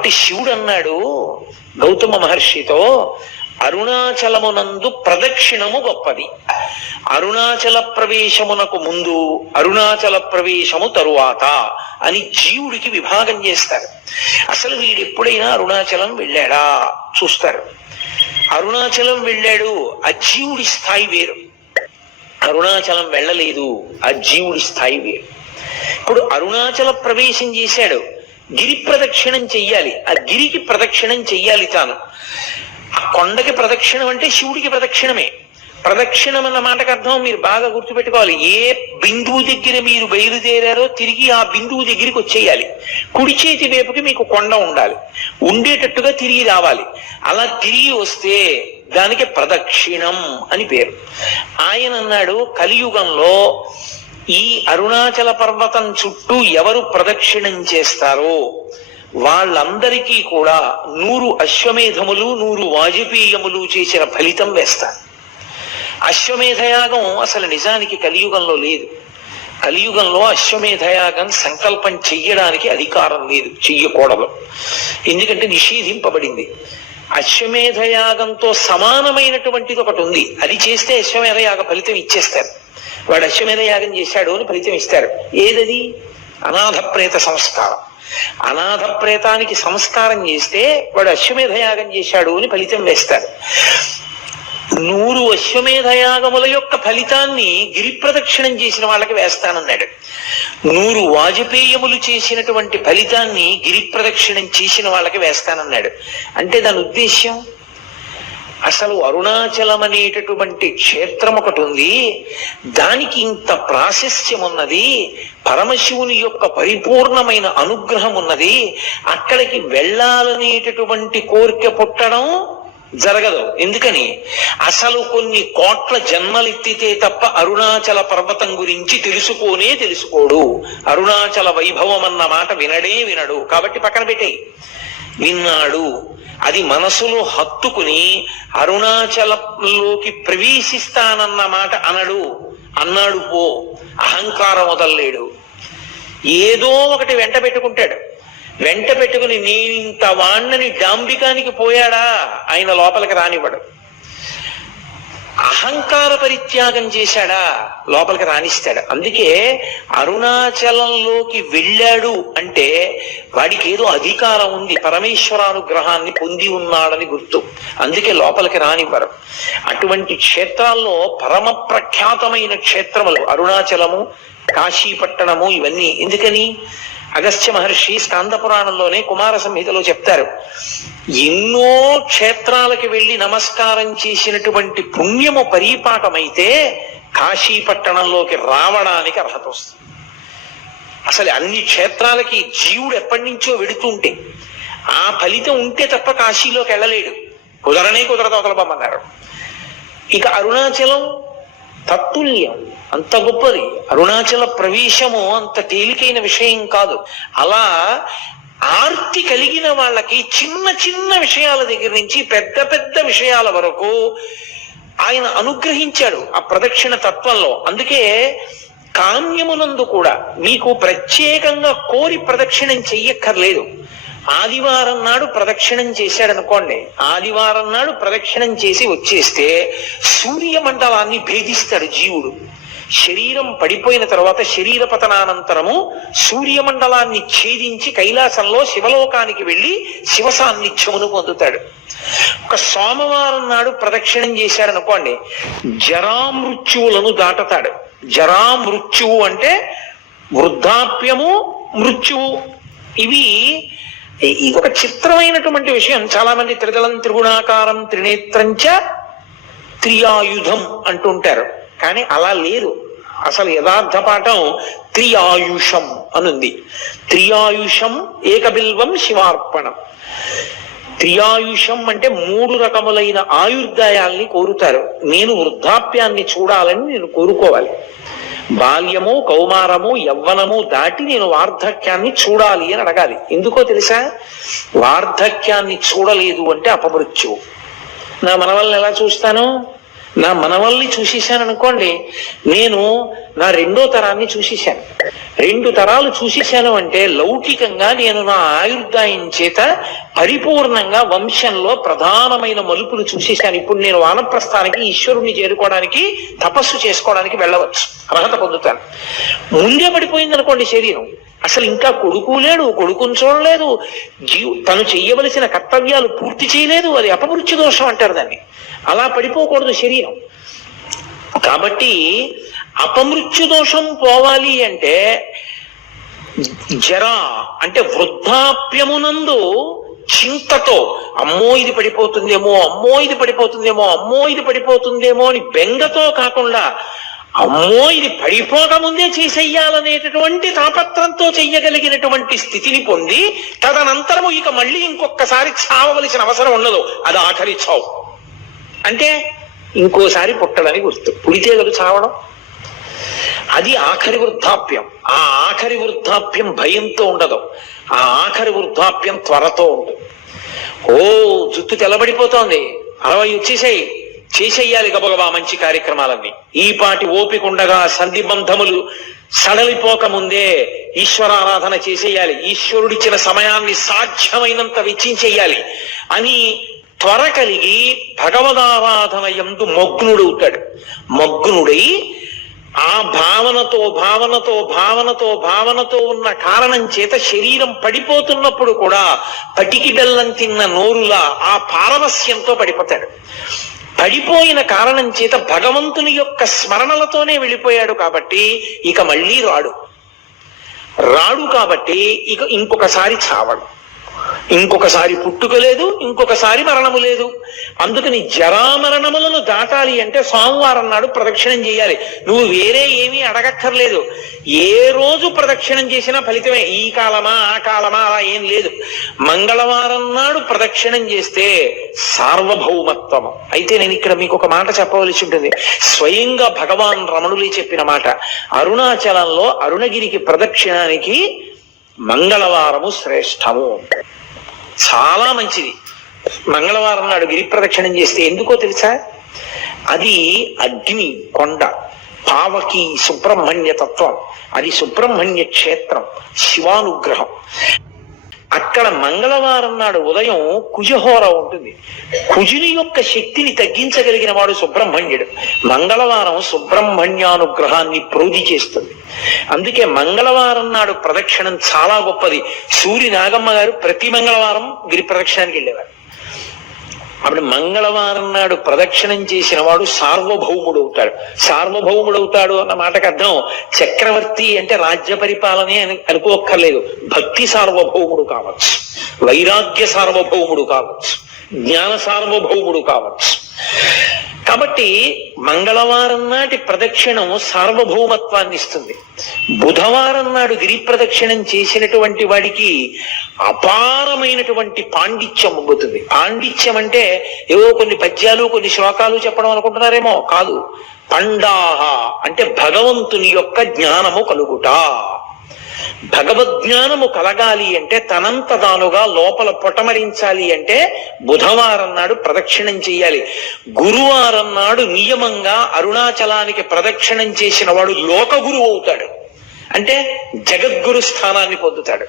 కాబట్టి శివుడు అన్నాడు గౌతమ మహర్షితో, అరుణాచలమునందు ప్రదక్షిణము గొప్పది, అరుణాచల ప్రవేశమునకు ముందు, అరుణాచల ప్రవేశము తరువాత అని జీవుడికి విభాగం చేస్తారు. అసలు వీడు ఎప్పుడైనా అరుణాచలం వెళ్ళాడా చూస్తారు. అరుణాచలం వెళ్ళాడు, ఆ జీవుడి స్థాయి వేరు. అరుణాచలం వెళ్ళలేదు, ఆ జీవుడి స్థాయి వేరు. ఇప్పుడు అరుణాచల ప్రవేశం చేశాడు, గిరి ప్రదక్షిణం చెయ్యాలి, ఆ గిరికి ప్రదక్షిణం చెయ్యాలి తాను. ఆ కొండకి ప్రదక్షిణం అంటే శివుడికి ప్రదక్షిణమే. ప్రదక్షిణం అన్న మాటకు అర్థం మీరు బాగా గుర్తుపెట్టుకోవాలి. ఏ బిందువు దగ్గర మీరు బయలుదేరారో తిరిగి ఆ బిందువు దగ్గరికి వచ్చేయాలి. కుడి చేతి వైపుకి మీకు కొండ ఉండాలి, ఉండేటట్టుగా తిరిగి రావాలి. అలా తిరిగి వస్తే దానికి ప్రదక్షిణం అని పేరు. ఆయన అన్నాడు, కలియుగంలో ఈ అరుణాచల పర్వతం చుట్టూ ఎవరు ప్రదక్షిణం చేస్తారో వాళ్ళందరికీ కూడా 100 అశ్వమేధములు 100 వాజపేయములు చేసిన ఫలితం వేస్తారు. అశ్వమేధయాగం అసలు నిజానికి కలియుగంలో లేదు. కలియుగంలో అశ్వమేధయాగం సంకల్పం చెయ్యడానికి అధికారం లేదు, చెయ్యకూడదు. ఎందుకంటే నిషేధింపబడింది. అశ్వమేధయాగంతో సమానమైనటువంటిది ఒకటి ఉంది, అది చేస్తే అశ్వమేధయాగ ఫలితం ఇచ్చేస్తారు. వాడు అశ్వమేధయాగం చేశాడు అని ఫలితం ఇస్తారు. ఏదది? అనాథ ప్రేత సంస్కారం. అనాథ ప్రేతానికి సంస్కారం చేస్తే వాడు అశ్వమేధయాగం చేశాడు అని ఫలితం వేస్తారు. 100 అశ్వమేధయాగముల యొక్క ఫలితాన్ని గిరి ప్రదక్షిణం చేసిన వాళ్ళకి వేస్తానన్నాడు. 100 వాజపేయములు చేసినటువంటి ఫలితాన్ని గిరి ప్రదక్షిణం చేసిన వాళ్ళకి వేస్తానన్నాడు. అంటే దాని ఉద్దేశ్యం, అసలు అరుణాచలం అనేటటువంటి క్షేత్రం ఒకటి ఉంది, దానికి ఇంత ప్రాశస్త్యం ఉన్నది, పరమశివుని యొక్క పరిపూర్ణమైన అనుగ్రహం ఉన్నది, అక్కడికి వెళ్ళాలనేటటువంటి కోరిక పుట్టడం జరగదు. ఎందుకని? అసలు కొన్ని కోట్ల జన్మలెత్తితే తప్ప అరుణాచల పర్వతం గురించి తెలుసుకోడు. అరుణాచల వైభవం అన్న మాట వినడు. కాబట్టి పక్కన పెట్టేయి. విన్నాడు, అది మనసులో హత్తుకుని అరుణాచలంలోకి ప్రవేశిస్తానన్న మాట అన్నాడు పో, అహంకారం వదల్లేడు. ఏదో ఒకటి వెంట పెట్టుకుంటాడు. వెంట పెట్టుకుని నేనింత వాణ్ణని డాంబికానికి పోయాడా, ఆయన లోపలికి రానివ్వడు. అహంకార పరిత్యాగం చేశాడా, లోపలికి రాణిస్తాడు. అందుకే అరుణాచలంలోకి వెళ్ళాడు అంటే వాడికి ఏదో అధికారం ఉంది, పరమేశ్వరానుగ్రహాన్ని పొంది ఉన్నాడని గుర్తు. అందుకే లోపలికి రానివ్వరు. అటువంటి క్షేత్రాల్లో పరమ ప్రఖ్యాతమైన క్షేత్రములు అరుణాచలము, కాశీపట్టణము, ఇవన్నీ. ఎందుకని? అగస్త్య మహర్షి స్కాంద పురాణంలోనే కుమార సంహితలో చెప్తారు, ఎన్నో క్షేత్రాలకి వెళ్ళి నమస్కారం చేసినటువంటి పుణ్యము పరిపాఠమైతే కాశీపట్టణంలోకి రావడానికి అర్హత వస్తుంది. అసలు అన్ని క్షేత్రాలకి జీవుడు ఎప్పటి నుంచో వెడుతుంటే ఆ ఫలితం ఉంటే తప్ప కాశీలోకి వెళ్ళలేడు. కుదరదు, అవతలపమ్మన్నారు. ఇక అరుణాచలం తత్తుల్యం, అంత గొప్పది. అరుణాచల ప్రవేశము అంత తేలికైన విషయం కాదు. అలా ఆర్తి కలిగిన వాళ్ళకి చిన్న చిన్న విషయాల దగ్గర నుంచి పెద్ద పెద్ద విషయాల వరకు ఆయన అనుగ్రహించాడు ఆ ప్రదక్షిణ తత్వంలో. అందుకే కామ్యమునందు కూడా మీకు ప్రత్యేకంగా కోరి ప్రదక్షిణం చెయ్యక్కర్లేదు. ఆదివారం నాడు ప్రదక్షిణం చేశాడనుకోండి, ఆదివారం నాడు ప్రదక్షిణం చేసి వచ్చేస్తే సూర్యమండలాన్ని భేదిస్తాడు జీవుడు. శరీరం పడిపోయిన తర్వాత శరీర పతనానంతరము సూర్యమండలాన్ని ఛేదించి కైలాసంలో శివలోకానికి వెళ్ళి శివ సాన్నిధ్యమును పొందుతాడు. ఒక సోమవారం నాడు ప్రదక్షిణం చేశాడనుకోండి, జరామృత్యువులను దాటతాడు. జరామృత్యువు అంటే వృద్ధాప్యము, మృత్యువు. ఇవి ఒక చిత్రమైనటువంటి విషయం. చాలా మంది త్రిదళం త్రిగుణాకారం త్రినేత్రంచ త్రియాయుధం అంటుంటారు, కానీ అలా లేదు. అసలు యథార్థ పాఠం త్రియాయుషం అనుంది. త్రియాయుషం ఏకబిల్వం శివార్పణం. త్రియాయుషం అంటే 3 రకములైన ఆయుర్దాయాల్ని కోరుతారు. నేను వృద్ధాప్యాన్ని చూడాలని నేను కోరుకోవాలి. బాల్యము, కౌమారము, యవ్వనము దాటి నేను వార్ధక్యాన్ని చూడాలి అని అడగాలి. ఎందుకో తెలుసా? వార్ధక్యాన్ని చూడలేదు అంటే అపమృత్యువు. నా మనవల్ని ఎలా చూస్తాను? నా మనవల్ని చూసేశాను అనుకోండి, నేను నా రెండో తరాన్ని చూసేశాను. 2 తరాలు చూసేశాను అంటే లౌకికంగా నేను నా ఆయుర్దాయం చేత పరిపూర్ణంగా వంశంలో ప్రధానమైన మలుపులు చూసేశాను. ఇప్పుడు నేను వానప్రస్థానికి, ఈశ్వరుణ్ణి చేరుకోవడానికి, తపస్సు చేసుకోవడానికి వెళ్ళవచ్చు, అర్హత పొందుతాను. ముందే పడిపోయింది అనుకోండి శరీరం, అసలు ఇంకా కొడుకు లేడు, కొడుకుని చూడలేదు, తను చెయ్యవలసిన కర్తవ్యాలు పూర్తి చేయలేదు, అది అపమృత్యు దోషం అంటారు దాన్ని. అలా పడిపోకూడదు శరీరం. కాబట్టి అపమృత్యు దోషం పోవాలి అంటే జరా అంటే వృద్ధాప్యమునందు చింతతో అమ్మో ఇది పడిపోతుందేమో, అమ్మో ఇది పడిపోతుందేమో, అమ్మో ఇది పడిపోతుందేమో అని బెంగతో కాకుండా అమ్మో ఇది పడిపోకముందే చేసేయాలనేటటువంటి తాపత్రంతో చెయ్యగలిగినటువంటి స్థితిని పొంది తదనంతరము ఇక మళ్ళీ ఇంకొకసారి చావవలసిన అవసరం ఉండదు. అది ఆఖరి చావు. అంటే ఇంకోసారి పుట్టడానికి గుర్తు. పుడితే కదా చావడం. అది ఆఖరి వృద్ధాప్యం. ఆ ఆఖరి వృద్ధాప్యం భయంతో ఉండదు, ఆ ఆఖరి వృద్ధాప్యం త్వరతో ఉంటుంది. ఓ జుట్టు తెల్లబడిపోతోంది, 60 వచ్చేసాయి, చేసేయాలి గబగబా మంచి కార్యక్రమాలన్నీ. ఈ పాటి ఓపిక ఉండగా సంధి బంధములు సడలిపోక ముందే ఈశ్వరారాధన చేసేయాలి, ఈశ్వరుడిచ్చిన సమయాన్ని సాధ్యమైనంత వెచ్చించేయాలి అని త్వర కలిగి భగవదారాధన యందు మగ్నుడవుతాడు. మగ్నుడై ఆ భావనతో ఉన్న కారణం చేత శరీరం పడిపోతున్నప్పుడు కూడా పటికి బెల్లం తిన్న నోరులా ఆ పారవస్యంతో పడిపోతాడు. పడిపోయిన కారణం చేత భగవంతుని యొక్క స్మరణలతోనే వెళ్ళిపోయాడు కాబట్టి ఇక మళ్ళీ రాడు కాబట్టి ఇక ఇంకొకసారి చావడు, ఇంకొకసారి పుట్టుక లేదు, ఇంకొకసారి మరణము లేదు. అందుకని జరామరణములను దాటాలి అంటే సోమవారం నాడు ప్రదక్షిణం చేయాలి. నువ్వు వేరే ఏమీ అడగక్కర్లేదు. ఏ రోజు ప్రదక్షిణం చేసినా ఫలితమే. ఈ కాలమా ఆ కాలమా అలా ఏం లేదు. మంగళవారం నాడు ప్రదక్షిణం చేస్తే సార్వభౌమత్వము. అయితే నేను ఇక్కడ మీకు ఒక మాట చెప్పవలసి ఉంటుంది. స్వయంగా భగవాన్ రమణులే చెప్పిన మాట. అరుణాచలంలో అరుణగిరికి ప్రదక్షిణానికి మంగళవారము శ్రేష్టము, చాలా మంచిది. మంగళవారం నాడు గిరి ప్రదక్షిణం చేస్తే ఎందుకో తెలుసా? అది అగ్ని కొండ, పావకి సుబ్రహ్మణ్య తత్వం, అది సుబ్రహ్మణ్య క్షేత్రం, శివానుగ్రహం. అక్కడ మంగళవారం నాడు ఉదయం కుజహోర ఉంటుంది. కుజుని యొక్క శక్తిని తగ్గించగలిగిన వాడు సుబ్రహ్మణ్యుడు. మంగళవారం సుబ్రహ్మణ్యానుగ్రహాన్ని ప్రోధి చేస్తుంది. అందుకే మంగళవారం నాడు ప్రదక్షిణం చాలా గొప్పది. సూరి నాగమ్మ గారు ప్రతి మంగళవారం గిరి ప్రదక్షిణానికి వెళ్ళేవారు. అప్పుడు మంగళవారం నాడు ప్రదక్షిణం చేసిన వాడు సార్వభౌముడవుతాడు అన్న మాటకు అర్థం చక్రవర్తి అంటే రాజ్య పరిపాలనే అని అనుకోక్కర్లేదు. భక్తి సార్వభౌముడు కావచ్చు, వైరాగ్య సార్వభౌముడు కావచ్చు, జ్ఞాన సార్వభౌముడు కావచ్చు. కాబట్టి మంగళవారం నాటి ప్రదక్షిణం సార్వభౌమత్వాన్ని ఇస్తుంది. బుధవారం నాడు గిరి ప్రదక్షిణం చేసినటువంటి వాడికి అపారమైనటువంటి పాండిత్యం అబ్బుతుంది. పాండిత్యం అంటే ఏవో కొన్ని పద్యాలు కొన్ని శ్లోకాలు చెప్పడం అనుకుంటున్నారేమో, కాదు. పండాహ అంటే భగవంతుని యొక్క జ్ఞానము కలుగుట. భగవద్జ్ఞానము కలగాలి అంటే తనంత తానుగా లోపల పొటమరించాలి అంటే బుధవారం నాడు ప్రదక్షిణం చేయాలి. గురువారం నాడు నియమంగా అరుణాచలానికి ప్రదక్షిణం చేసిన వాడు లోక గురువు అవుతాడు, అంటే జగద్గురు స్థానాన్ని పొందుతాడు,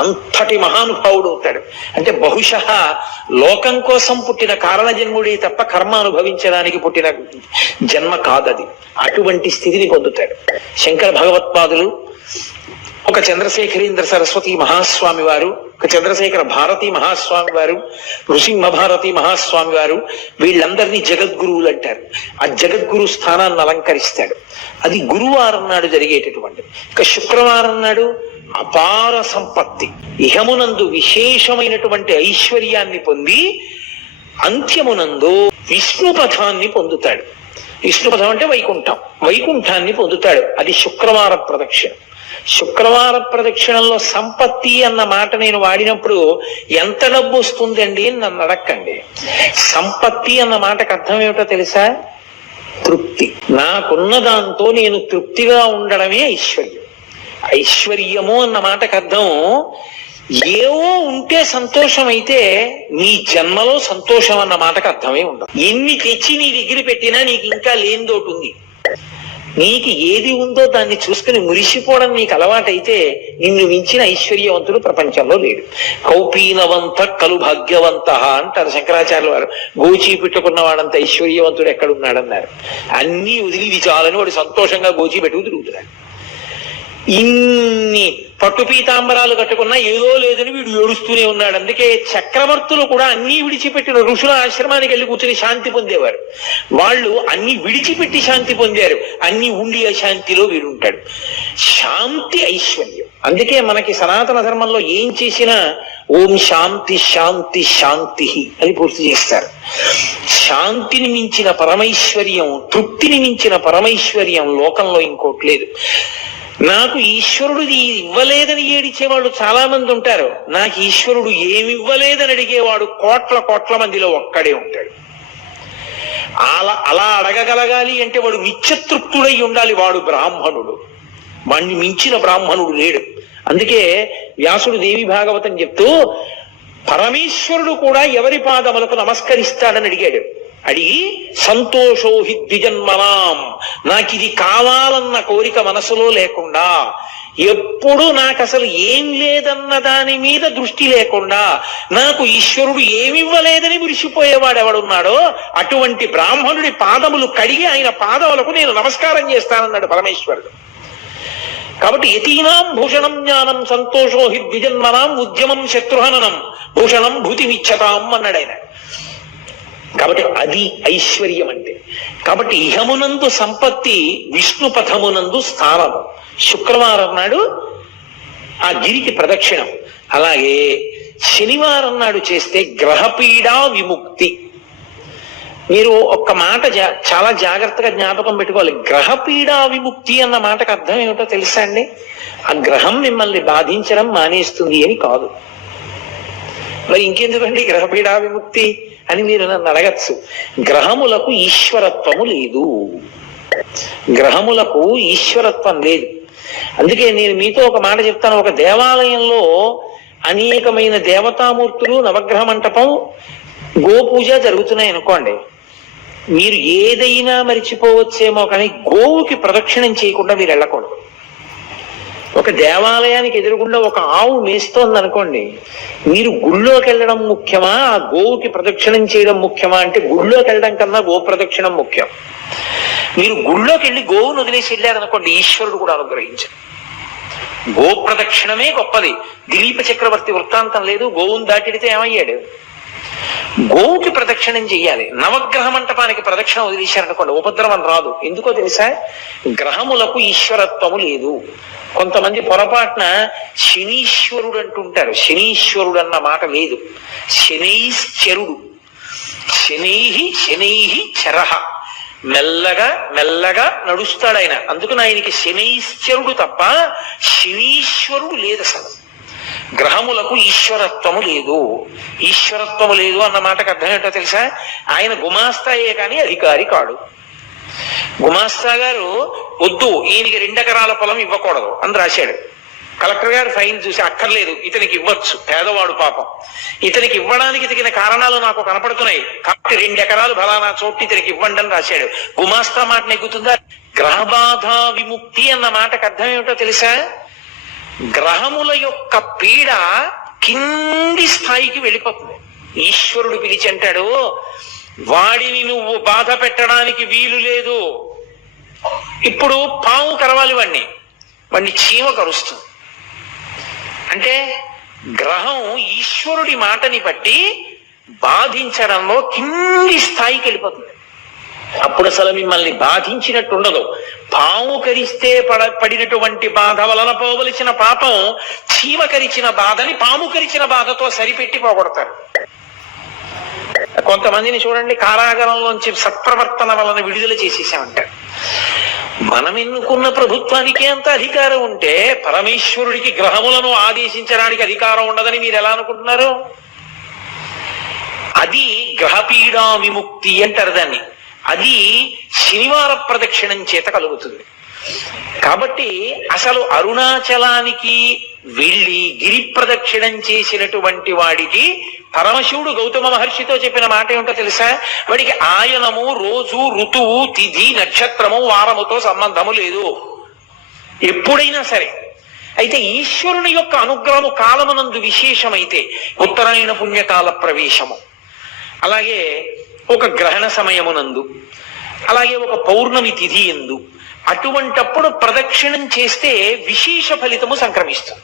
అంతటి మహానుభావుడు అవుతాడు. అంటే బహుశః లోకం కోసం పుట్టిన కారణజన్ముడే తప్ప కర్మ అనుభవించడానికి పుట్టిన జన్మ కాదది. అటువంటి స్థితిని పొందుతాడు. శంకర భగవత్పాదులు, ఒక చంద్రశేఖరేంద్ర సరస్వతి మహాస్వామి వారు, ఒక చంద్రశేఖర భారతీ మహాస్వామి వారు, నృసింహ భారతీ మహాస్వామి వారు, వీళ్ళందరినీ జగద్గురువులు అంటారు. ఆ జగద్గురు స్థానాన్ని అలంకరిస్తాడు. అది గురువారం నాడు జరిగేటటువంటి. ఇక శుక్రవారం నాడు అపార సంపత్తి, ఇహమునందు విశేషమైనటువంటి ఐశ్వర్యాన్ని పొంది అంత్యమునందు విష్ణుపథాన్ని పొందుతాడు. విష్ణుపథం అంటే వైకుంఠం, వైకుంఠాన్ని పొందుతాడు. అది శుక్రవార ప్రదక్షిణ. శుక్రవార ప్రదక్షిణంలో సంపత్తి అన్న మాట నేను వాడినప్పుడు ఎంత డబ్బు వస్తుందండి అని నన్ను అడక్కండి. సంపత్తి అన్న మాటకు అర్థం ఏమిటో తెలుసా? తృప్తి. నాకున్న దాంతో నేను తృప్తిగా ఉండడమే ఐశ్వర్యం. ఐశ్వర్యము అన్న మాటకు అర్థం ఏవో ఉంటే సంతోషం అయితే నీ జన్మలో సంతోషం అన్న మాటకు అర్థమే ఉండదు. ఎన్ని తెచ్చి నీ దగ్గర పెట్టినా నీకు ఇంకా లేనిదోటి ఉంది. నీకు ఏది ఉందో దాన్ని చూసుకుని మురిసిపోవడం నీకు అలవాటైతే నిన్ను మించిన ఐశ్వర్యవంతుడు ప్రపంచంలో లేడు. కౌపీనవంత కలు భాగ్యవంత అంటారు శంకరాచార్యుల వారు. గోచీ పెట్టుకున్న వాడంత ఐశ్వర్యవంతుడు ఎక్కడున్నాడన్నారు. అన్నీ వదిలి ఇది చాలని వాడు సంతోషంగా గోచీ పెట్టుకు తిరుగుతున్నాడు. ఇన్ని పట్టు పీతాంబరాలు కట్టుకున్నా ఏదో లేదని వీడు ఏడుస్తూనే ఉన్నాడు. అందుకే చక్రవర్తులు కూడా అన్నీ విడిచిపెట్టిన ఋషుల ఆశ్రమానికి వెళ్ళి కూర్చుని శాంతి పొందేవారు. వాళ్ళు అన్ని విడిచిపెట్టి శాంతి పొందారు. అన్ని ఉండి అశాంతిలో వీడుంటాడు. శాంతి ఐశ్వర్యం. అందుకే మనకి సనాతన ధర్మంలో ఏం చేసినా ఓం శాంతి శాంతి శాంతి అని పూర్తి చేస్తారు. శాంతిని మించిన పరమైశ్వర్యం, తృప్తిని మించిన పరమైశ్వర్యం లోకంలో ఇంకోటి లేదు. నాకు ఈశ్వరుడు ఇవ్వలేదని ఏడిచేవాళ్ళు చాలా మంది ఉంటారు. నాకు ఈశ్వరుడు ఏమివ్వలేదని అడిగేవాడు కోట్ల మందిలో ఒక్కడే ఉంటాడు. అలా అడగగలగాలి అంటే వాడు నిత్యతృప్తుడై ఉండాలి. వాడు బ్రాహ్మణుడు. వాణ్ణి మించిన బ్రాహ్మణుడు లేడు. అందుకే వ్యాసుడు దేవి భాగవతం చెప్తూ పరమేశ్వరుడు కూడా ఎవరి పాదములకు నమస్కరిస్తాడని అడిగాడు. అడిగి సంతోషోహి ద్విజన్మనాం, నాకు ఇది కావాలన్న కోరిక మనసులో లేకుండా, ఎప్పుడు నాకు అసలు ఏం లేదన్న దాని మీద దృష్టి లేకుండా, నాకు ఈశ్వరుడు ఏమివ్వలేదని మురిసిపోయేవాడు ఎవడున్నాడో అటువంటి బ్రాహ్మణుడి పాదములు కడిగి ఆయన పాదములకు నేను నమస్కారం చేస్తానన్నాడు పరమేశ్వరుడు. కాబట్టి యతీనాం భూషణం జ్ఞానం సంతోషోహి ద్విజన్మనాం ఉద్యమం శత్రుహననం భూషణం భూతిమిచ్చతాం అన్నాడు ఆయన. కాబట్టి అది ఐశ్వర్యం అంటే. కాబట్టి ఇహమునందు సంపత్తి, విష్ణు పథమునందు స్థానము. శుక్రవారం నాడు ఆ గిరికి ప్రదక్షిణం. అలాగే శనివారం నాడు చేస్తే గ్రహపీడా విముక్తి. మీరు ఒక్క మాట చాలా జాగ్రత్తగా జ్ఞాపకం పెట్టుకోవాలి. గ్రహపీడా విముక్తి అన్న మాటకు అర్థం ఏమిటో తెలుసా అండి? ఆ గ్రహం మిమ్మల్ని బాధించడం మానేస్తుంది అని కాదు. మరి ఇంకెందుకండి గ్రహపీడా విముక్తి అని మీరు నన్ను అడగచ్చు. గ్రహములకు ఈశ్వరత్వము లేదు. గ్రహములకు ఈశ్వరత్వం లేదు. అందుకే నేను మీతో ఒక మాట చెప్తాను. ఒక దేవాలయంలో అనేకమైన దేవతామూర్తులు, నవగ్రహ మంటపం, గోపూజ జరుగుతున్నాయి అనుకోండి. మీరు ఏదైనా మరిచిపోవచ్చేమో కానీ గోవుకి ప్రదక్షిణం చేయకుండా మీరు వెళ్ళకూడదు. ఒక దేవాలయానికి ఎదురుగుండా ఒక ఆవు మేస్తోంది అనుకోండి, మీరు గుళ్ళోకి వెళ్ళడం ముఖ్యమా, ఆ గోవుకి ప్రదక్షిణం చేయడం ముఖ్యమా అంటే గుళ్ళోకి వెళ్ళడం కన్నా గో ప్రదక్షిణం ముఖ్యం. మీరు గుళ్ళోకి వెళ్ళి గోవును వదిలేసి వెళ్ళారనుకోండి, ఈశ్వరుడు కూడా అనుగ్రహించారు. గో ప్రదక్షిణమే గొప్పది. దిలీప చక్రవర్తి వృత్తాంతం లేదు? గోవును దాటిడితే ఏమయ్యాడు? గోవుకి ప్రదక్షిణం చెయ్యాలి. నవగ్రహ మంటపానికి ప్రదక్షిణ వదిలేశారనుకోండి, ఉపద్రవం రాదు. ఎందుకో తెలుసా? గ్రహములకు ఈశ్వరత్వము లేదు. కొంతమంది పొరపాటున శనీశ్వరుడు అంటుంటారు. శనీశ్వరుడు అన్న మాట లేదు. శనైశ్చరుడు. శనైహి చరహ. మెల్లగా నడుస్తాడు ఆయన. అందుకని ఆయనకి శనైశ్చరుడు తప్ప శనీశ్వరుడు లేదు. అసలు గ్రహములకు ఈశ్వరత్వము లేదు. ఈశ్వరత్వము లేదు అన్న మాటకు అర్థం ఏంటో తెలుసా? ఆయన గుమాస్తాయే కానీ అధికారి కాడు. గుమాస్తా గారు వద్దు, ఈయనకి 2 ఎకరాల పొలం ఇవ్వకూడదు అని రాశాడు. కలెక్టర్ గారు ఫైన్ చూసి అక్కర్లేదు, ఇతనికి ఇవ్వచ్చు, పేదవాడు పాపం, ఇతనికి ఇవ్వడానికి తగిన కారణాలు నాకు కనపడుతున్నాయి కాబట్టి 2 ఎకరాలు ఫలానా చోటు ఇతనికి ఇవ్వండి అని రాశాడు. గుమాస్తా మాట నెగ్గుతుందా? గ్రహబాధ విముక్తి అన్న మాటకు అర్థం ఏమిటో తెలుసా? గ్రహముల యొక్క పీడ కింది స్థాయికి వెళ్ళిపోతుంది. ఈశ్వరుడు పిలిచి అంటాడు, వాడిని నువ్వు బాధ పెట్టడానికి వీలు లేదు. ఇప్పుడు పాము కరవాలి వాడిని చీమ కరుస్తుంది. అంటే గ్రహం ఈశ్వరుడి మాటని బట్టి బాధించడంలో కింది స్థాయికి వెళ్ళిపోతుంది. అప్పుడు అసలు మిమ్మల్ని బాధించినట్టు ఉండదు. పాము కరిస్తే పడినటువంటి బాధ వలన పోవలసిన పాపం చీమ కరిచిన బాధని పాము కరిచిన బాధతో సరిపెట్టి పోగొడతారు. కొంతమందిని చూడండి, కారాగారంలోంచి సత్ప్రవర్తన వలన విడుదల చేసేసామంటారు. మనం ఎన్నుకున్న ప్రభుత్వానికే అంత అధికారం ఉంటే పరమేశ్వరుడికి గ్రహములను ఆదేశించడానికి అధికారం ఉండదని మీరు ఎలా అనుకుంటున్నారు? అది గ్రహపీడా విముక్తి అంటారు దాన్ని. అది శనివార ప్రదక్షిణం చేత కలుగుతుంది. కాబట్టి అసలు అరుణాచలానికి వెళ్ళి గిరి ప్రదక్షిణం చేసినటువంటి వాడికి పరమశివుడు గౌతమ మహర్షితో చెప్పిన మాట ఏమిటో తెలుసా? వాడికి ఆయనము, రోజు, ఋతువు, తిథి, నక్షత్రము, వారముతో సంబంధము లేదు ఎప్పుడైనా సరే. అయితే ఈశ్వరుని యొక్క అనుగ్రహము కాలమునందు విశేషమైతే ఉత్తరాయణ పుణ్యకాల ప్రవేశము, అలాగే ఒక గ్రహణ సమయమునందు, అలాగే ఒక పౌర్ణమి తిథి ఎందు, అటువంటప్పుడు ప్రదక్షిణం చేస్తే విశేష ఫలితము సంక్రమిస్తుంది.